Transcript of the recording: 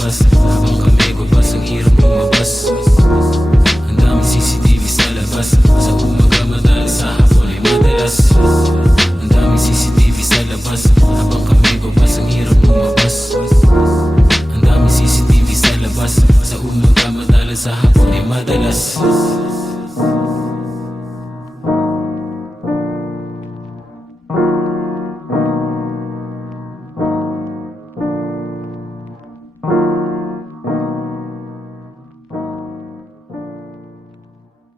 labas. Habang kami gubas, ang hirap lumabas. Ang daming CCTV sa labas. Sa umaga madalas, sa hapon ay madalas. Ang daming CCTV sa labas. Habang kami gubas, ang hirap lumabas. Ang daming CCTV sa labas. Sa umaga madalas, sa hapon ay madalas.